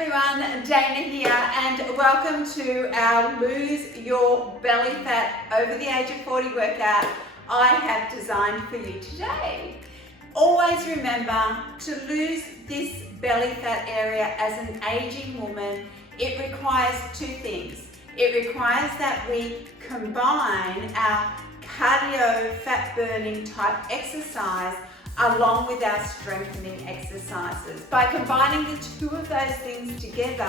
everyone, Dana here, and welcome to our Lose Your Belly Fat Over the Age of 40 workout I have designed for you today. Always remember to lose this belly fat area as an aging woman. It requires two things. It requires that we combine our cardio fat burning type exercise along with our strengthening exercises. By combining the two of those things together,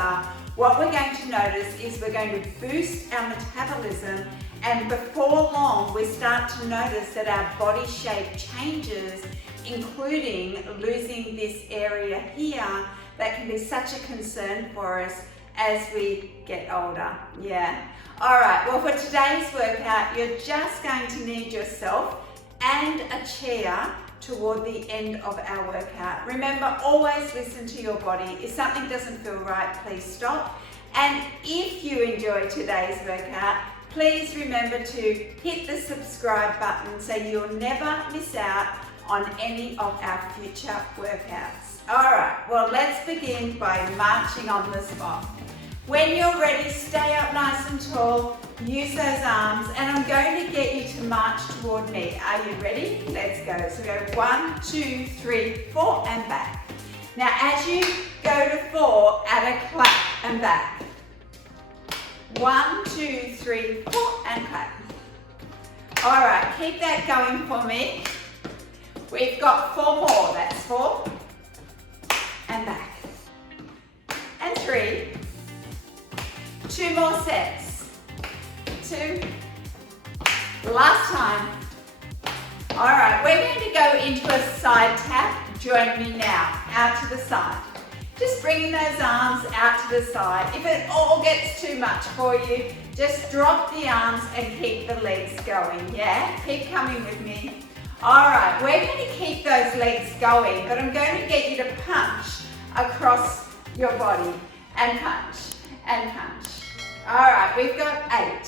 what we're going to notice is we're going to boost our metabolism, and before long we start to notice that our body shape changes, including losing this area here that can be such a concern for us as we get older. Yeah. All right, well, for today's workout, you're just going to need yourself and a chair toward the end of our workout. Remember, always listen to your body. If something doesn't feel right, please stop. And if you enjoyed today's workout, please remember to hit the subscribe button so you'll never miss out on any of our future workouts. All right, well, let's begin by marching on the spot. When you're ready, stay up nice and tall, use those arms, and I'm going to get you to march toward me. Are you ready? Let's go. So go 1, 2, 3, 4, and back. Now as you go to 4, add a clap and back. 1, 2, 3, 4, and clap. All right, keep that going for me. We've got 4 more. That's 4, and back. And 3. 2 more sets. 2. Last time. All right, we're going to go into a side tap. Join me now. Out to the side. Just bringing those arms out to the side. If it all gets too much for you, just drop the arms and keep the legs going. Yeah? Keep coming with me. All right, we're going to keep those legs going, but I'm going to get you to punch across your body. And punch. And punch. All right, we've got 8,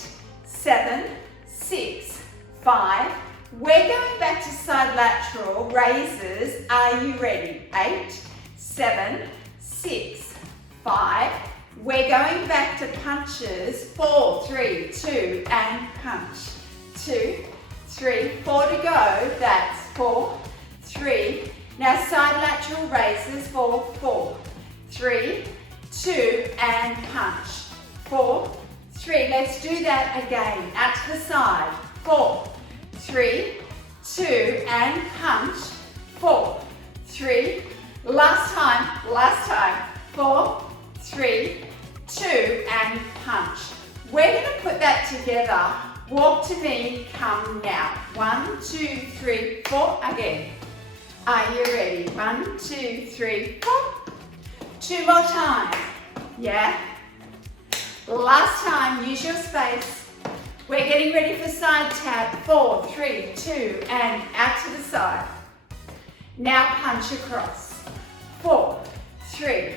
7, 6, 5. We're going back to side lateral raises. Are you ready? 8, 7, 6, 5. We're going back to punches. 4, 3, 2, and punch. 2, 3, 4 to go. That's 4, 3. Now side lateral raises for 4, 3, 2, and punch. 4, 3. Let's do that again. Out to the side. 4, 3, 2, and punch. 4, 3. Last time. Last time. 4, 3, 2, and punch. We're going to put that together. Walk to me. Come now. 1, 2, 3, 4. Again. Are you ready? 1, 2, 3, 4. 2 more times. Yeah. Last time, use your space. We're getting ready for side tap. 4, 3, 2, and out to the side. Now punch across. 4, 3.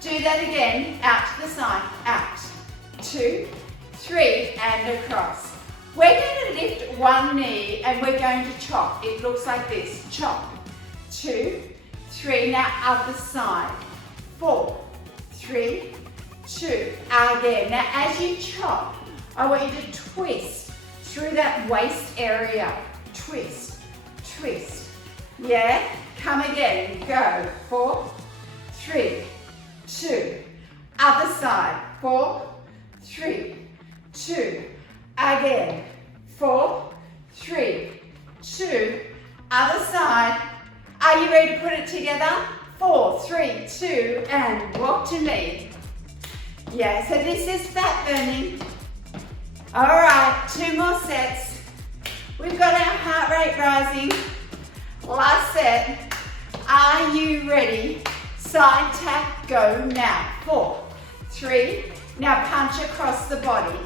Do that again. Out to the side. Out. 2, 3, and across. We're going to lift one knee and we're going to chop. It looks like this. Chop. 2, 3. Now other side. 4, 3, 2. Again. Now as you chop, I want you to twist through that waist area. Twist, twist. Yeah? Come again. Go. 4, 3, 2. Other side. 4, 3, 2. Again. 4, 3, 2. Other side. Are you ready to put it together? 4, 3, 2, and walk to me. Yeah, so this is fat burning. All right, 2 more sets. We've got our heart rate rising. Last set. Are you ready? Side tap, go now. 4, 3. Now punch across the body.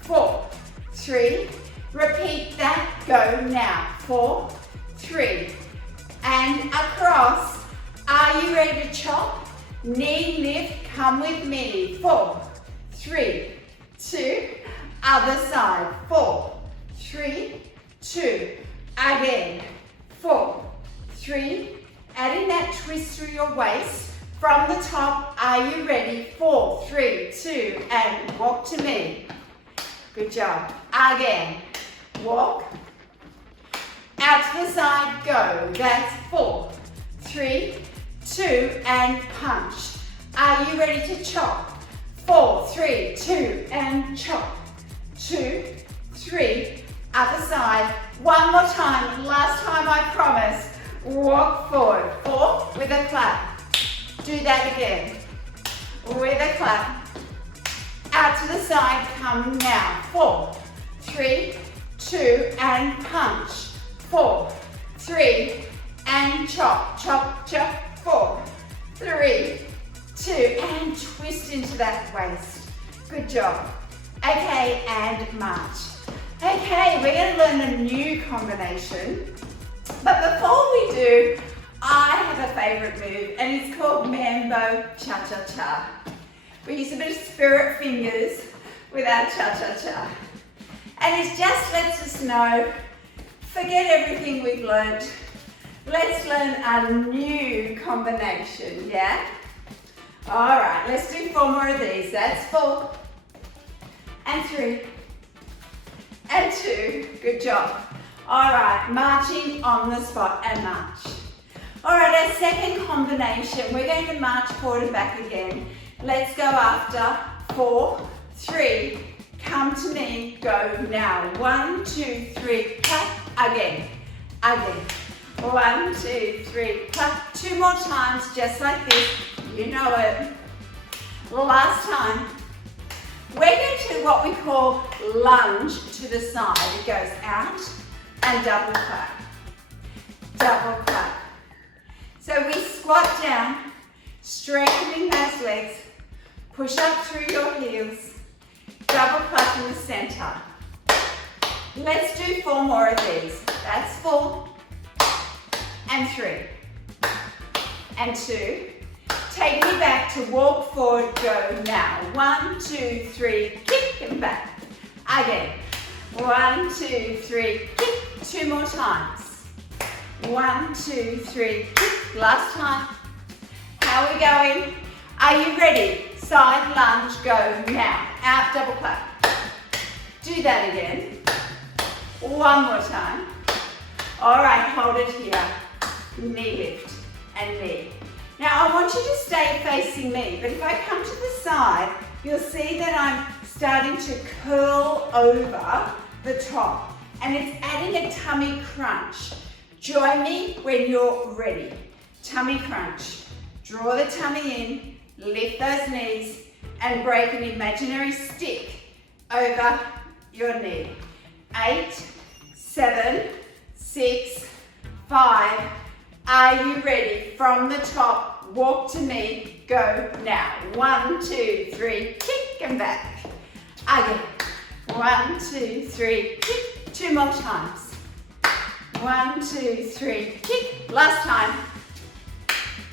4, 3. Repeat that, go now. 4, 3. And across. Are you ready to chop? Knee lift, come with me. 4, 3, 2. Other side. 4, 3, 2. Again. 4, 3. Adding that twist through your waist. From the top, are you ready? 4, 3, 2, and walk to me. Good job. Again. Walk. Out to the side, go. That's 4, 3, 2, and punch. Are you ready to chop? 4, 3, 2, and chop. 2, 3, other side. One more time, last time I promise. Walk forward. 4, with a clap. Do that again. With a clap. Out to the side, come now. 4, 3, 2, and punch. 4, 3, and chop, chop, chop. 4, 3, 2, and twist into that waist. Good job. Okay, and march. Okay, we're going to learn a new combination. But before we do, I have a favorite move, and it's called Mambo Cha-Cha-Cha. We use a bit of spirit fingers with our cha-cha-cha. And it just lets us know, forget everything we've learned. Let's learn a new combination, yeah? All right, let's do 4 more of these. That's 4, and 3, and 2. Good job. All right, marching on the spot and march. All right, our second combination, we're going to march forward and back again. Let's go after 4, 3, come to me, go now. 1, 2, 3, clap, again, again. 1, 2, 3, clap. 2 more times, just like this. You know it. Last time. We're going to do what we call lunge to the side. It goes out and double clap. Double clap. So we squat down, strengthening those legs, push up through your heels, double clap in the center. Let's do 4 more of these. That's 4, and 3, and 2. Take me back to walk forward, go now. 1, 2, 3, kick and back. Again. 1, 2, 3, kick. 2 more times. 1, 2, 3, kick. Last time. How are we going? Are you ready? Side lunge, go now. Out, double clap. Do that again. 1 more time. All right, hold it here. Knee lift and knee. Now I want you to stay facing me, but if I come to the side, you'll see that I'm starting to curl over the top, and it's adding a tummy crunch. Join me when you're ready. Tummy crunch. Draw the tummy in, lift those knees, and break an imaginary stick over your knee. 8, 7, 6, 5. Are you ready? From the top, walk to me, go now. 1, 2, 3, kick and back. Again. 1, 2, 3, kick. 2 more times. 1, 2, 3, kick. Last time.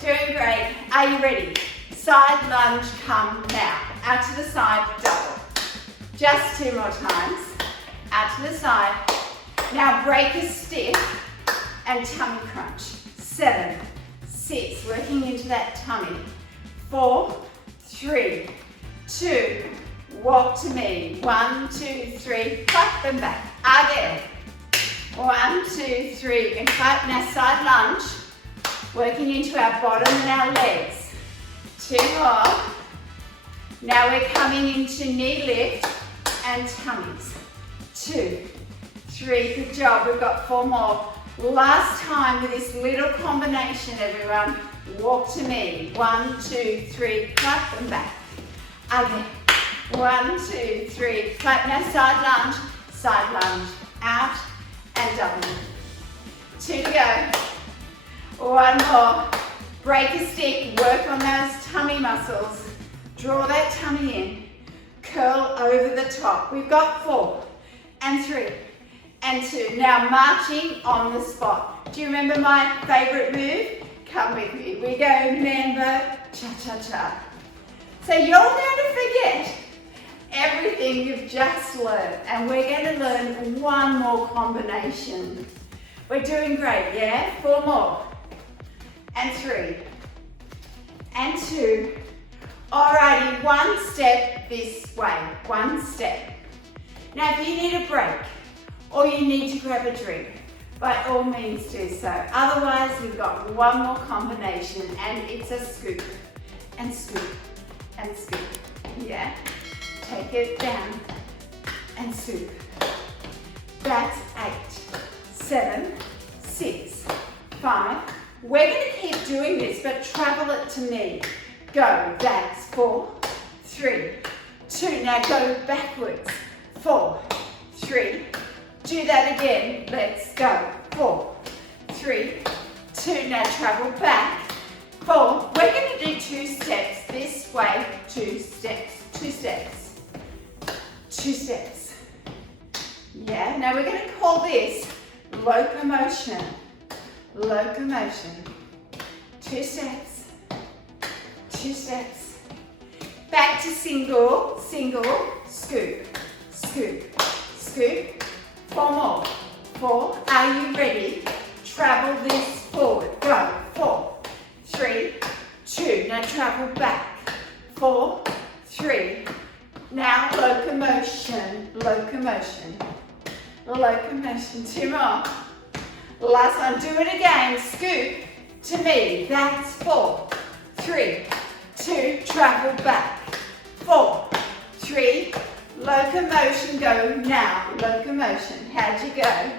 Doing great. Are you ready? Side lunge, come now. Out to the side, double. Just 2 more times. Out to the side. Now break a stick and tummy crunch. 7, 6, working into that tummy. 4, 3, 2, walk to me. 1, 2, 3, clap them back. Again. 1, 2, 3, and clap. Now side lunge, working into our bottom and our legs. 2 more. Now we're coming into knee lift and tummies. 2, 3, good job. We've got 4 more. Last time with this little combination, everyone. Walk to me. 1, 2, 3, clap and back. Again. 1, 2, 3, clap. Now side lunge, out and double. 2 to go. 1 more. Break a stick, work on those tummy muscles. Draw that tummy in. Curl over the top. We've got 4 and 3. And 2. Now marching on the spot. Do you remember my favorite move? Come with me. We go Mambo Cha-Cha-Cha. So you're going to forget everything you've just learned, and we're going to learn 1 more combination. We're doing great, yeah? 4 more. And 3. and 2. Alrighty, one step this way, one step. Now if you need a break or you need to grab a drink, by all means do so. Otherwise, we've got one more combination and it's a scoop and scoop and scoop. Yeah, take it down and scoop. That's 8, 7, 6, 5. We're going to keep doing this, but travel it to me. Go, that's 4, 3, 2. Now go backwards. 4, 3. Do that again. Let's go. 4, 3, 2. Now travel back. 4. We're going to do 2 steps this way. 2 steps. 2 steps. 2 steps. Yeah. Now we're going to call this locomotion. Locomotion. 2 steps. 2 steps. Back to single, single, scoop, scoop, scoop. 4 more. 4. Are you ready? Travel this forward. Go. 4, 3, 2. Now travel back. 4, 3. Now locomotion, locomotion, locomotion. 2 more. Last one. Do it again. Scoop to me. That's 4, 3, 2. Travel back. 4, 3. Locomotion. Go now. Locomotion. How'd you go?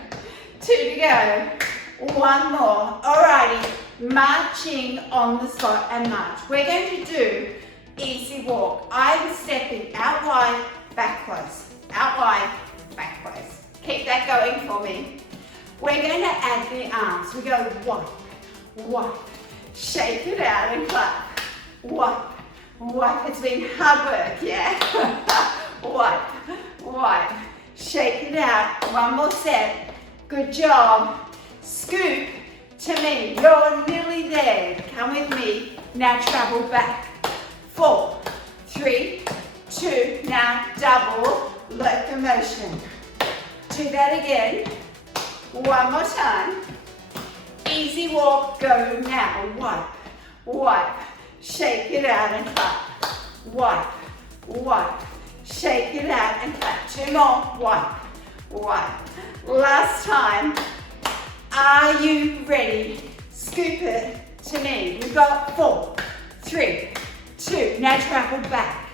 2 to go. 1 more. Alrighty. Marching on the spot and march. We're going to do easy walk. I'm stepping out wide, back close. Out wide, back close. Keep that going for me. We're going to add the arms. We go wipe, wipe. Shake it out and clap. Wipe, wipe. It's been hard work, yeah? Wipe, wipe. Shake it out. 1 more set. Good job. Scoop to me. You're nearly there. Come with me. Now travel back. 4, 3, 2. Now double locomotion. Do that again. 1 more time. Easy walk. Go now. Wipe, wipe. Shake it out and clap. Wipe, wipe. Shake it out and clap. 2 more. Wipe, wipe. Last time. Are you ready? Scoop it to me. We've got 4, 3, 2. Now travel back.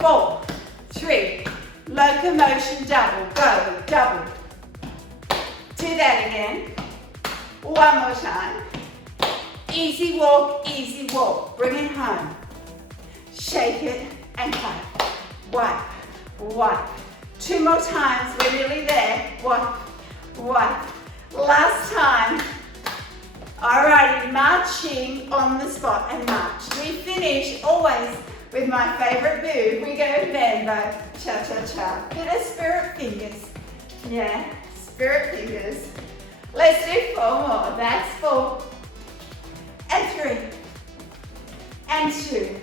4, 3. Locomotion double. Go. Double. Do that again. 1 more time. Easy walk, easy walk. Bring it home. Shake it and clap. Wipe, wipe. 2 more times. We're nearly there. Wipe, wipe. Last time. Alrighty, marching on the spot and march. We finish always with my favorite move. We go mambo, cha-cha-cha. Bit of spirit fingers. Yeah, spirit fingers. Let's do 4 more. That's 4. And 3. And 2.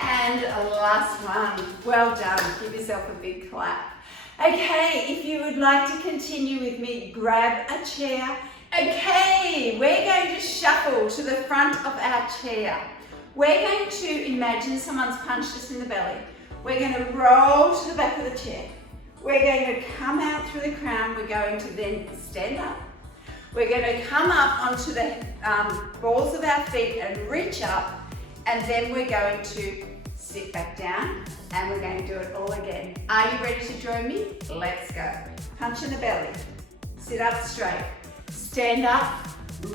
And last one. Well done. Give yourself a big clap. Okay, if you would like to continue with me, grab a chair. Okay, we're going to shuffle to the front of our chair. We're going to imagine someone's punched us in the belly. We're going to roll to the back of the chair. We're going to come out through the crown. We're going to then stand up. We're going to come up onto the balls of our feet and reach up. And then we're going to sit back down and we're going to do it all again. Are you ready to join me? Let's go. Punch in the belly. Sit up straight. Stand up,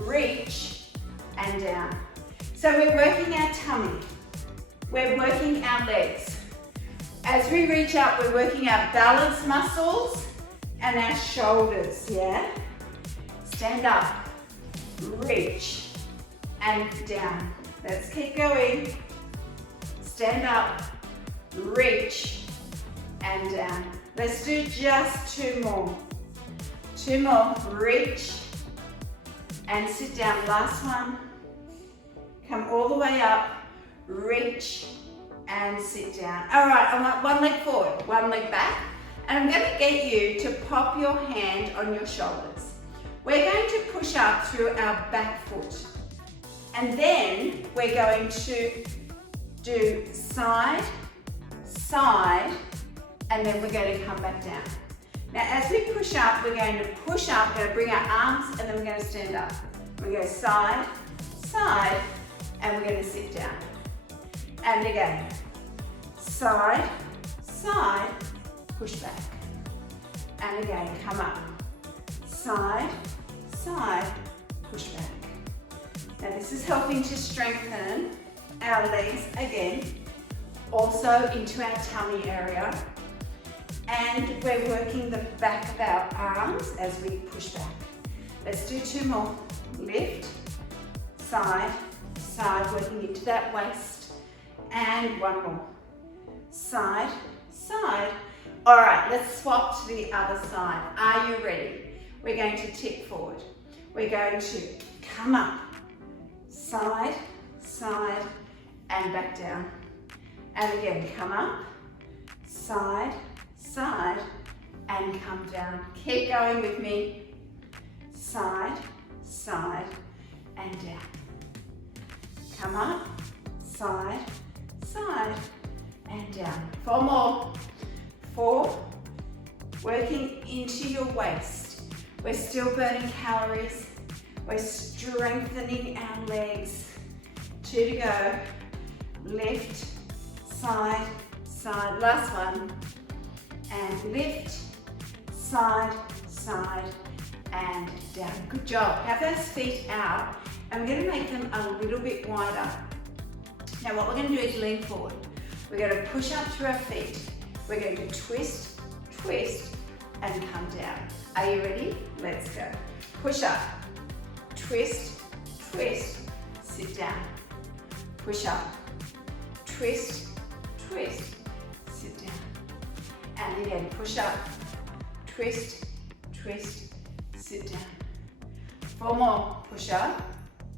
reach, and down. So we're working our tummy. We're working our legs. As we reach up, we're working our balance muscles and our shoulders, yeah? Stand up, reach, and down. Let's keep going. Stand up, reach, and down. Let's do just 2 more. 2 more, reach, and sit down. Last one. Come all the way up, reach, and sit down. All right, I want 1 leg forward, 1 leg back, and I'm going to get you to pop your hand on your shoulders. We're going to push up through our back foot. And then we're going to do side, side, and then we're going to come back down. Now as we push up, we're going to push up, we're going to bring our arms, and then we're going to stand up. We go side, side, and we're going to sit down. And again, side, side, push back. And again, come up. Side, side, push back. Now this is helping to strengthen our legs again, also into our tummy area. And we're working the back of our arms as we push back. Let's do 2 more. Lift, side, side, working into that waist. And 1 more. Side, side. All right, let's swap to the other side. Are you ready? We're going to tip forward. We're going to come up, side, side, and back down. And again, come up, side, side, and come down. Keep going with me. Side, side, and down. Come up, side, side, and down. 4 more. 4. Working into your waist. We're still burning calories. We're strengthening our legs. 2 to go. Lift, side, side. Last one. And lift, side, side, and down. Good job. Have those feet out, and we're going to make them a little bit wider. Now what we're going to do is lean forward. We're going to push up through our feet. We're going to twist, twist, and come down. Are you ready? Let's go. Push up, twist, twist, sit down. Push up, twist, twist, sit down. And again, push up, twist, twist, sit down. 4 more. Push up,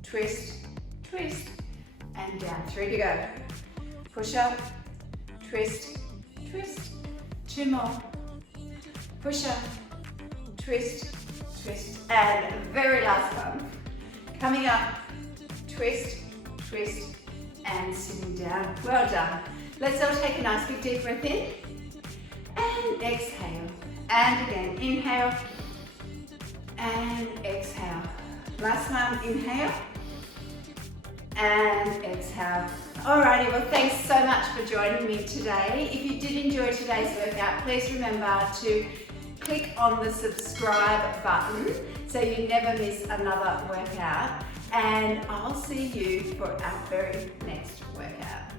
twist, twist, and down. 3 to go. Push up, twist, twist. 2 more. Push up, twist, twist, and very last one. Coming up, twist, twist, and sitting down. Well done. Let's all take a nice big deep breath in, and exhale. And again, inhale, and exhale. Last one, inhale, and exhale. Alrighty, well thanks so much for joining me today. If you did enjoy today's workout, please remember to click on the subscribe button so you never miss another workout. And I'll see you for our very next workout.